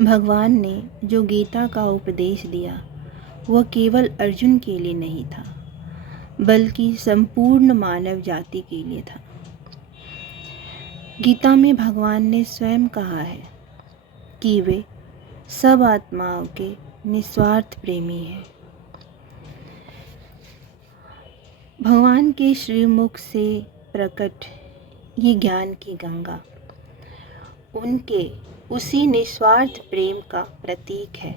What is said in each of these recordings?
भगवान ने जो गीता का उपदेश दिया वह केवल अर्जुन के लिए नहीं था, बल्कि संपूर्ण मानव जाति के लिए था। गीता में भगवान ने स्वयं कहा है कि वे सब आत्माओं के निस्वार्थ प्रेमी हैं। भगवान के श्रीमुख से प्रकट ये ज्ञान की गंगा उनके उसी निस्वार्थ प्रेम का प्रतीक है।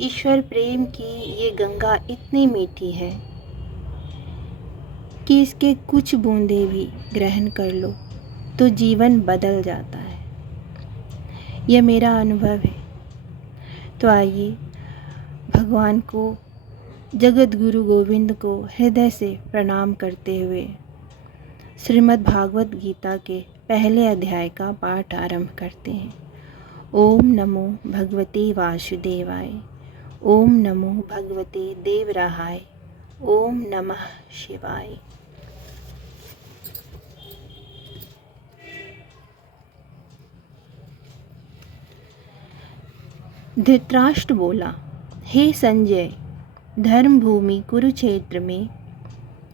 ईश्वर प्रेम की ये गंगा इतनी मीठी है कि इसके कुछ बूंदें भी ग्रहण कर लो तो जीवन बदल जाता है। यह मेरा अनुभव है। तो आइए भगवान को, जगत गुरु गोविंद को हृदय से प्रणाम करते हुए श्रीमद् भागवत गीता के पहले अध्याय का पाठ आरंभ करते हैं। ओम नमो भगवते वासुदेवाय। ओम नमो भगवते देवराहाय। ओम नमः शिवाय। धृतराष्ट्र बोला, हे संजय, धर्मभूमि कुरुक्षेत्र में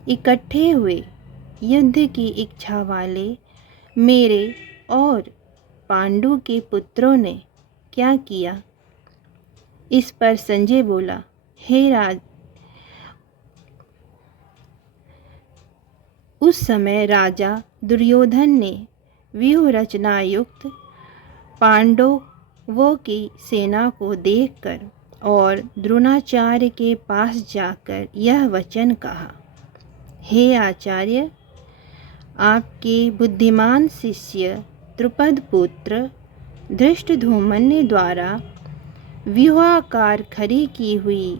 इकट्ठे हुए युद्ध की इच्छा वाले मेरे और पांडु के पुत्रों ने क्या किया? इस पर संजय बोला, हे राज, उस समय राजा दुर्योधन ने व्यूह रचना युक्त पांडवों की सेना को देखकर और द्रोणाचार्य के पास जाकर यह वचन कहा, हे आचार्य, आपके बुद्धिमान शिष्य द्रुपद पुत्र धृष्टद्युम्न द्वारा व्यूहाकार खड़ी की हुई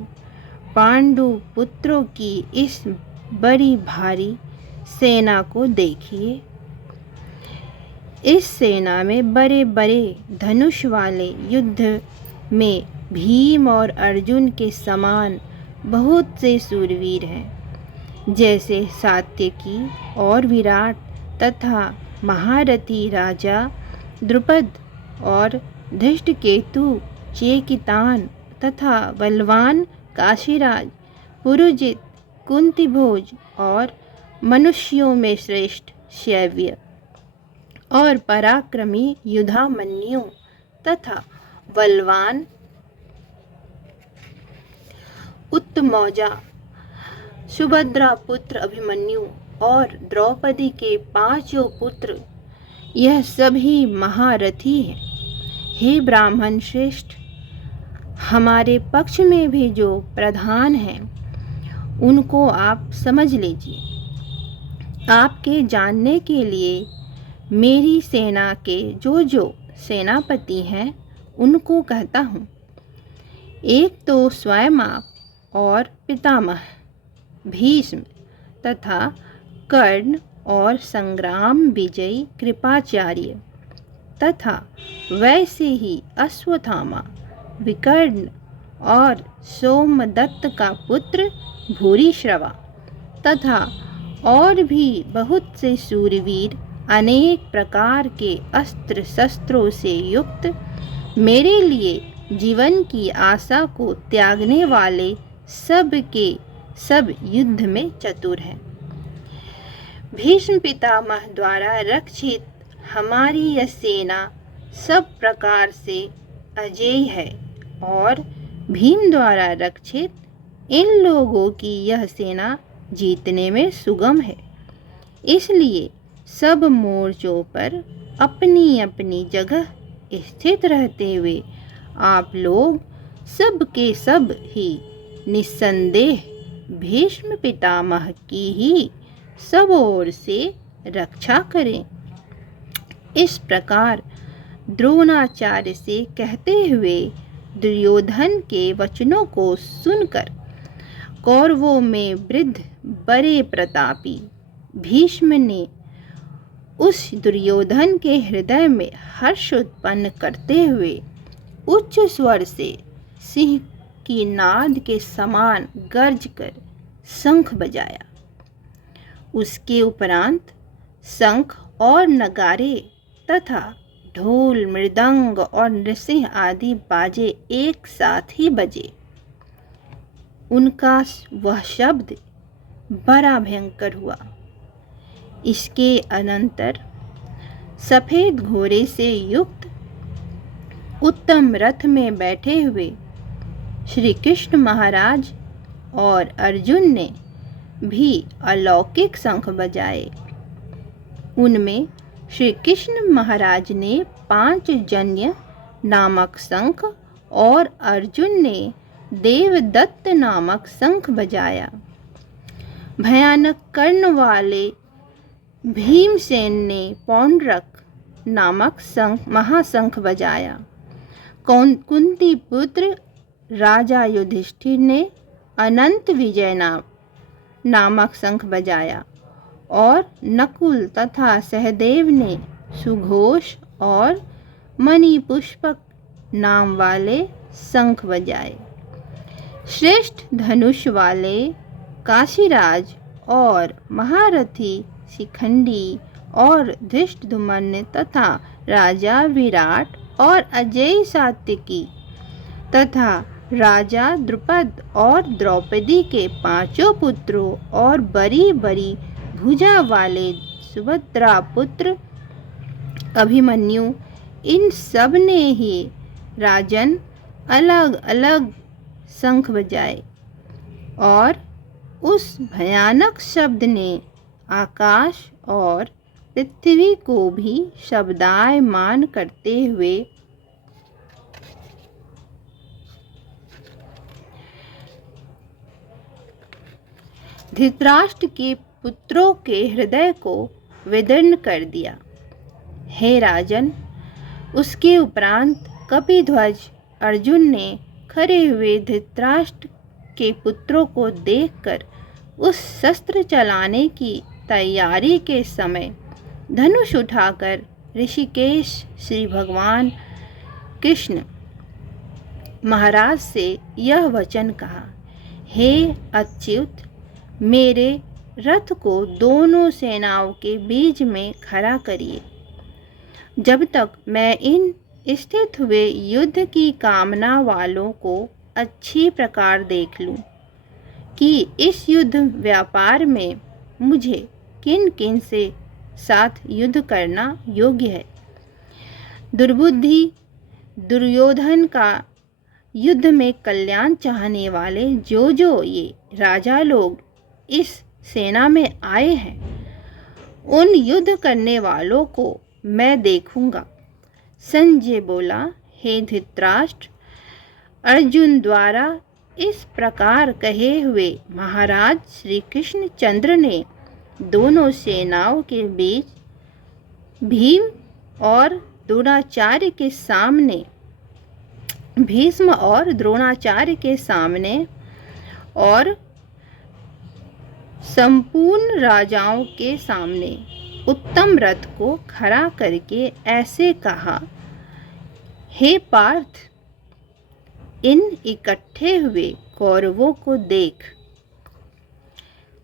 पांडु पुत्रों की इस बड़ी भारी सेना को देखिए। इस सेना में बड़े बड़े धनुष वाले युद्ध में भीम और अर्जुन के समान बहुत से शूरवीर हैं, जैसे सात्यकी और विराट तथा महारथी राजा द्रुपद और धृष्टकेतु, चेकितान तथा बलवान काशीराज, पुरुजित, कुंतीभोज और मनुष्यों में श्रेष्ठ शैव्य और पराक्रमी युधामन्यु तथा बलवान उत्तमौजा, सुभद्रा पुत्र अभिमन्यु और द्रौपदी के 5 पुत्र, यह सभी महारथी हैं। हे ब्राह्मण श्रेष्ठ, हमारे पक्ष में भी जो प्रधान हैं उनको आप समझ लीजिए। आपके जानने के लिए मेरी सेना के जो सेनापति हैं उनको कहता हूँ। एक तो स्वयं आप और पितामह भीष्म तथा कर्ण और संग्राम विजयी कृपाचार्य तथा वैसे ही अश्वत्थामा, विकर्ण और सोमदत्त का पुत्र भूरिश्रवा तथा और भी बहुत से शूरवीर अनेक प्रकार के अस्त्र शस्त्रों से युक्त, मेरे लिए जीवन की आशा को त्यागने वाले सब के सब युद्ध में चतुर हैं। भीष्म पितामह द्वारा रक्षित हमारी यह सेना सब प्रकार से अजेय है और भीम द्वारा रक्षित इन लोगों की यह सेना जीतने में सुगम है। इसलिए सब मोर्चों पर अपनी अपनी जगह स्थित रहते हुए आप लोग सब के सब ही निस्संदेह भीष्म पितामह की ही सब ओर से रक्षा करें। इस प्रकार द्रोणाचार्य से कहते हुए दुर्योधन के वचनों को सुनकर कौरवों में वृद्ध बड़े प्रतापी भीष्म ने उस दुर्योधन के हृदय में हर्ष उत्पन्न करते हुए उच्च स्वर से सिंह की नाद के समान गर्ज कर शंख बजाया। उसके उपरांत शंख और नगारे तथा ढोल, मृदंग और नृसिंह आदि बाजे एक साथ ही बजे। उनका वह शब्द बड़ा भयंकर हुआ। इसके अनंतर सफेद घोड़े से युक्त उत्तम रथ में बैठे हुए श्री कृष्ण महाराज और अर्जुन ने भी अलौकिक शंख बजाए। उनमें श्री कृष्ण महाराज ने 5 जन्य नामक शंख और अर्जुन ने देवदत्त नामक शंख बजाया। भयानक कर्ण वाले भीमसेन ने पौंड्रक नामक महाशंख बजाया। कुंती पुत्र राजा युधिष्ठिर ने अनंत विजय नामक शंख बजाया और नकुल तथा सहदेव ने सुघोष और मणिपुष्पक नाम वाले शंख बजाए। श्रेष्ठ धनुष वाले काशीराज और महारथी शिखंडी और धृष्टद्युम्न तथा राजा विराट और अजय सात्यकी तथा राजा द्रुपद और द्रौपदी के 5 पुत्रों और बड़ी बड़ी भुजा वाले सुभद्रा पुत्र अभिमन्यु, इन सब ने ही राजन अलग अलग शंख बजाए और उस भयानक शब्द ने आकाश और पृथ्वी को भी शब्दायमान करते हुए धृतराष्ट्र के पुत्रों के हृदय को विदीर्ण कर दिया। हे राजन, उसके उपरांत कपिध्वज अर्जुन ने खड़े हुए धृतराष्ट्र के पुत्रों को देखकर उस शस्त्र चलाने की तैयारी के समय धनुष उठाकर ऋषिकेश श्री भगवान कृष्ण महाराज से यह वचन कहा, हे अच्युत, मेरे रथ को दोनों सेनाओं के बीच में खड़ा करिए, जब तक मैं इन स्थित हुए युद्ध की कामना वालों को अच्छी प्रकार देख लूं कि इस युद्ध व्यापार में मुझे किन किन से साथ युद्ध करना योग्य है। दुर्बुद्धि दुर्योधन का युद्ध में कल्याण चाहने वाले जो ये राजा लोग इस सेना में आए हैं, उन युद्ध करने वालों को मैं देखूंगा। संजय बोला, हे धृतराष्ट्र, अर्जुन द्वारा इस प्रकार कहे हुए महाराज श्री कृष्ण चंद्र ने दोनों सेनाओं के बीच भीम और द्रोणाचार्य के सामने भीष्म और द्रोणाचार्य के सामने और संपूर्ण राजाओं के सामने उत्तम रथ को खड़ा करके ऐसे कहा, हे पार्थ, इन इकट्ठे हुए कौरवों को देख।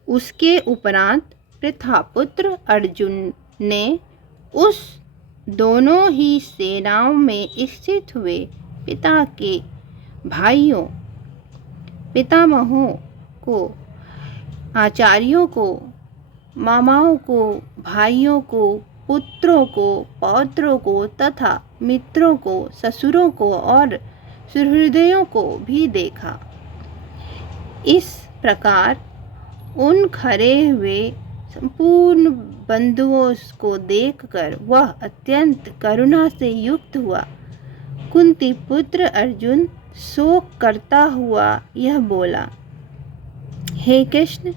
उसके उपरांत प्रथापुत्र अर्जुन ने उस दोनों ही सेनाओं में स्थित हुए पिता के भाइयों, पितामहों को, आचार्यों को, मामाओं को, भाइयों को, पुत्रों को, पौत्रों को तथा मित्रों को, ससुरों को और सुहृदयों को भी देखा। इस प्रकार उन खड़े हुए संपूर्ण बंधुओं को देखकर वह अत्यंत करुणा से युक्त हुआ। कुंती पुत्र अर्जुन शोक करता हुआ यह बोला, हे कृष्ण,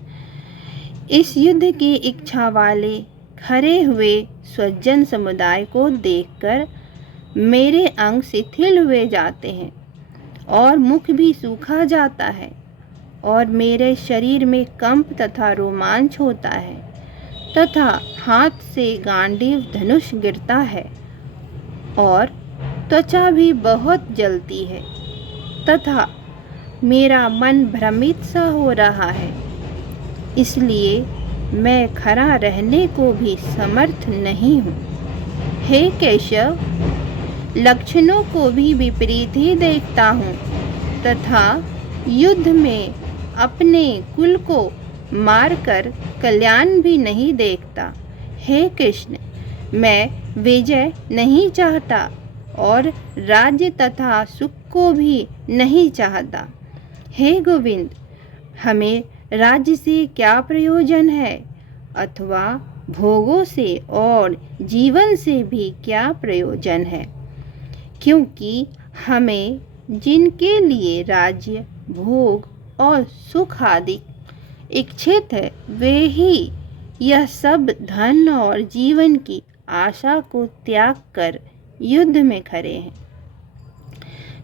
इस युद्ध की इच्छा वाले खड़े हुए स्वजन समुदाय को देखकर मेरे अंग शिथिल हुए जाते हैं और मुख भी सूखा जाता है और मेरे शरीर में कंप तथा रोमांच होता है तथा हाथ से गांडीव धनुष गिरता है और त्वचा भी बहुत जलती है तथा मेरा मन भ्रमित सा हो रहा है। इसलिए मैं खड़ा रहने को भी समर्थ नहीं हूँ। हे केशव, लक्षणों को भी विपरीत ही देखता हूँ तथा युद्ध में अपने कुल को मारकर कल्याण भी नहीं देखता। हे कृष्ण, मैं विजय नहीं चाहता और राज्य तथा सुख को भी नहीं चाहता। हे गोविंद, हमें राज्य से क्या प्रयोजन है अथवा भोगों से और जीवन से भी क्या प्रयोजन है, क्योंकि हमें जिनके लिए राज्य, भोग और सुख आदि इच्छित है वे ही यह सब धन और जीवन की आशा को त्याग कर युद्ध में खड़े हैं,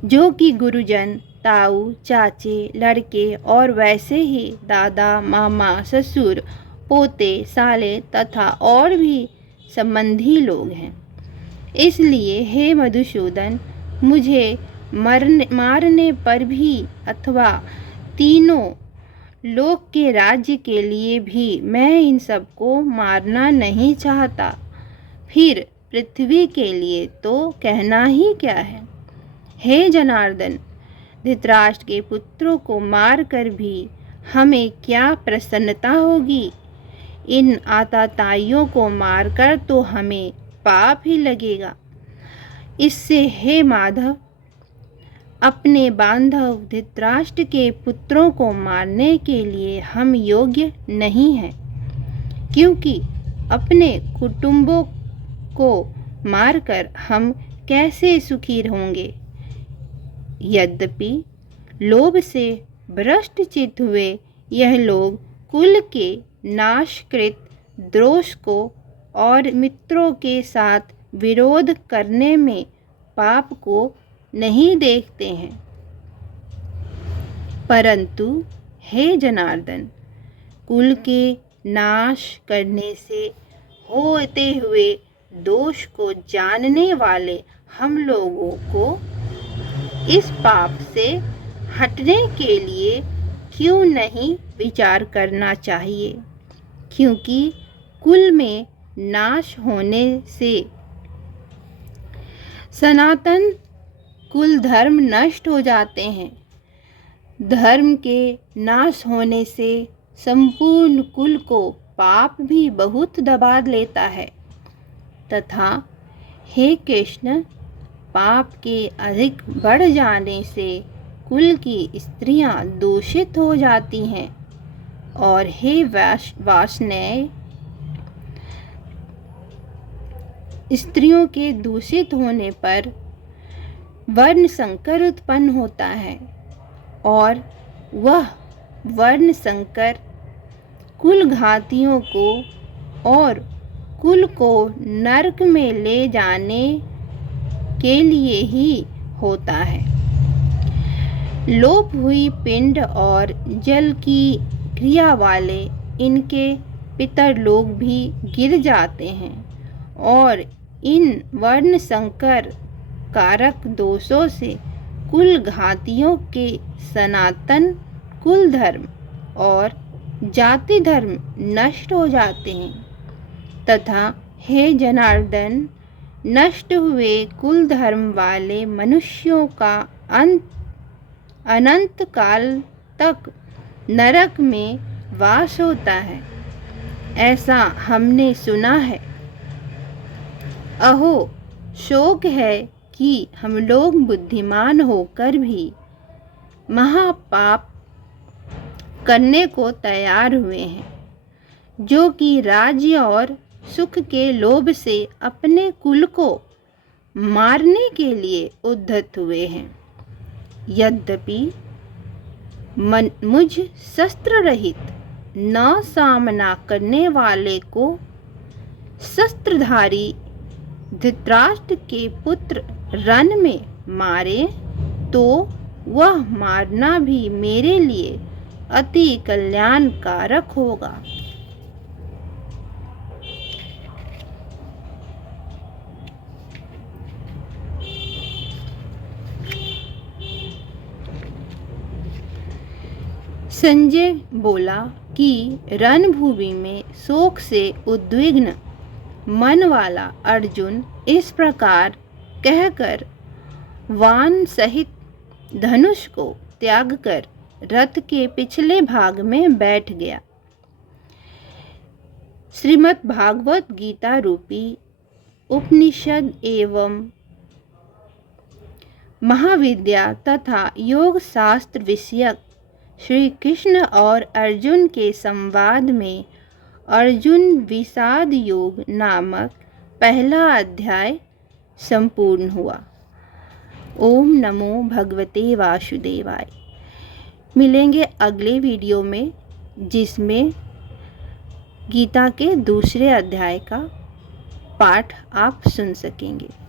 जो कि गुरुजन, ताऊ, चाचे, लड़के और वैसे ही दादा, मामा, ससुर, पोते, साले तथा और भी संबंधी लोग हैं। इसलिए हे मधुसूदन, मुझे मारने पर भी अथवा तीनों लोक के राज्य के लिए भी मैं इन सबको मारना नहीं चाहता। फिर पृथ्वी के लिए तो कहना ही क्या है। हे जनार्दन, धृतराष्ट्र के पुत्रों को मारकर भी हमें क्या प्रसन्नता होगी। इन आताताइयों को मारकर तो हमें पाप ही लगेगा। इससे हे माधव, अपने बांधव धृतराष्ट्र के पुत्रों को मारने के लिए हम योग्य नहीं हैं, क्योंकि अपने कुटुंबों को मारकर हम कैसे सुखी होंगे। यद्यपि लोभ से भ्रष्ट चित्त हुए यह लोग कुल के नाशकृत दोष को और मित्रों के साथ विरोध करने में पाप को नहीं देखते हैं, परंतु हे जनार्दन, कुल के नाश करने से होते हुए दोष को जानने वाले हम लोगों को इस पाप से हटने के लिए क्यों नहीं विचार करना चाहिए, क्योंकि कुल में नाश होने से सनातन कुल धर्म नष्ट हो जाते हैं। धर्म के नाश होने से संपूर्ण कुल को पाप भी बहुत दबा लेता है तथा हे कृष्ण, पाप के अधिक बढ़ जाने से कुल की स्त्रियां दूषित हो जाती हैं और हे वासनेय, स्त्रियों के दूषित होने पर वर्ण संकर उत्पन्न होता है और वह वर्ण संकर कुल घातियों को और कुल को नरक में ले जाने के लिए ही होता है। लोप हुई पिंड और जल की क्रिया वाले इनके पितर लोग भी गिर जाते हैं और इन वर्ण संकर कारक दोषों से कुल घातियों के सनातन कुल धर्म और जाति धर्म नष्ट हो जाते हैं तथा हे जनार्दन, नष्ट हुए कुल धर्म वाले मनुष्यों का अनंत काल तक नरक में वास होता है, ऐसा हमने सुना है। अहो, शोक है कि हम लोग बुद्धिमान होकर भी महापाप करने को तैयार हुए हैं, जो कि राज्य और सुख के लोभ से अपने कुल को मारने के लिए उद्धत हुए हैं। यद्यपि मुझ शस्त्र रहित न सामना करने वाले को शस्त्रधारी धृतराष्ट्र के पुत्र रण में मारे तो वह मारना भी मेरे लिए अति कल्याणकारक होगा। संजय बोला कि रणभूमि में शोक से उद्विग्न मन वाला अर्जुन इस प्रकार कहकर वान सहित धनुष को त्याग कर रथ के पिछले भाग में बैठ गया। श्रीमद् भागवत गीता रूपी उपनिषद एवं महाविद्या तथा योग शास्त्र विषयक श्री कृष्ण और अर्जुन के संवाद में अर्जुन विषाद योग नामक पहला अध्याय संपूर्ण हुआ। ओम नमो भगवते वासुदेवाय। मिलेंगे अगले वीडियो में, जिसमें गीता के दूसरे अध्याय का पाठ आप सुन सकेंगे।